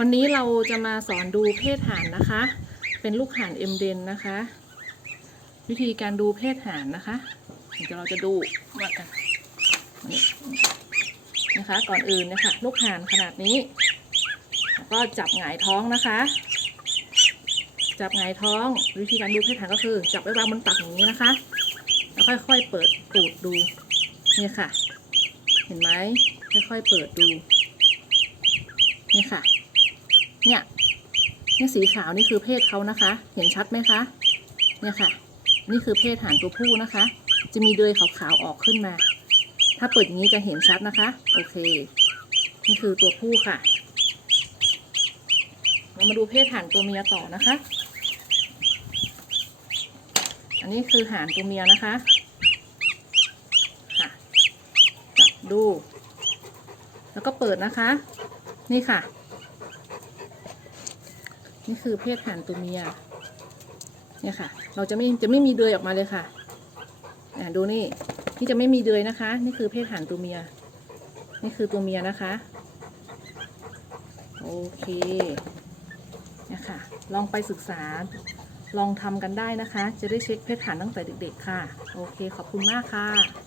วันนี้เราจะมาสอนดูเพศห่านนะคะ เป็นลูกห่านเอ็มเดนนะคะ วิธีการดูเพศห่านนะคะเดี๋ยวเราจะดูว่ากันนี่นะคะ ก่อนอื่นนะคะลูกห่านขนาดนี้แล้วก็จับหงายท้องนะคะ จับหงายท้อง วิธีการดูเพศห่านก็คือ จับไว้วางบนตักอย่างนี้นะคะ แล้วค่อยๆเปิดตูดดูนี่ค่ะ เห็นไหมค่อยๆเปิดดูนี่ค่ะ เนี่ยเนี่ยสีขาวนี่คือเพศเขานะคะ เห็นชัดไหมคะ เนี่ยค่ะ นี่คือเพศหานตัวผู้นะคะ จะมีเดยขาวๆออกขึ้นมา ถ้าเปิดอย่างนี้จะเห็นชัดนะคะ โอเค นี่คือตัวผู้ค่ะ เรามาดูเพศหานตัวเมียต่อนะคะ อันนี้คือหานตัวเมียนะคะ ค่ะ จับดู แล้วก็เปิดนะคะ นี่ค่ะ นี่คือเพศห่านตัวเมียเนี่ยค่ะ เราจะไม่จะไม่มีเดือยออกมาเลยค่ะอ่าดูนี่นี่จะไม่มีเดือยนะคะ นี่คือเพศห่านตัวเมีย นี่คือตัวเมียนะคะ โอเคเนี่ยค่ะ ลองไปศึกษาลองทำกันได้นะคะ จะได้เช็คเพศห่านตั้งแต่เด็กๆค่ะ โอเค ขอบคุณมากค่ะ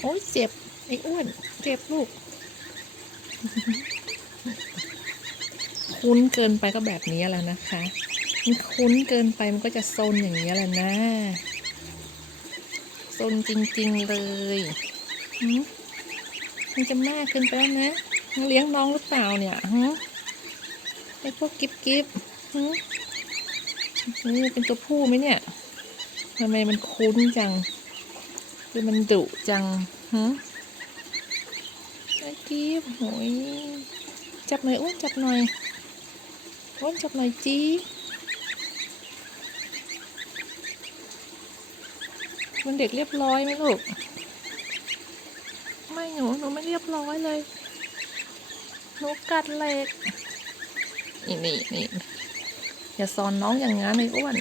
โอ้ยเจ็บไอ้อ้วน เจ็บลูก คุ้นเกินไปก็แบบนี้แล้วนะคะ มันคุ้นเกินไปมันก็จะโซนอย่างนี้แหละนะโซนจริง ๆ เลยมันจะมากเกินไปแล้วนะเลี้ยงน้องหรือเปล่าเนี่ยฮะไอ้พวกกิ๊บกิ๊บหืมนี่เป็นตัวผู้ไหมเนี่ยทำไมมันคุ้นจัง คือมันดุจังฮะไอ้กิ๊บโหยจับหน่อยอ้วนจับหน่อยอ้วนจับหน่อยจีมันเด็กเรียบร้อยไหมลูก ไม่หนูหนูไม่เรียบร้อยเลยหนูกัดเหล็กนี่นี่นี่อย่าสอนน้องอย่างงั้นไอ้อ้วน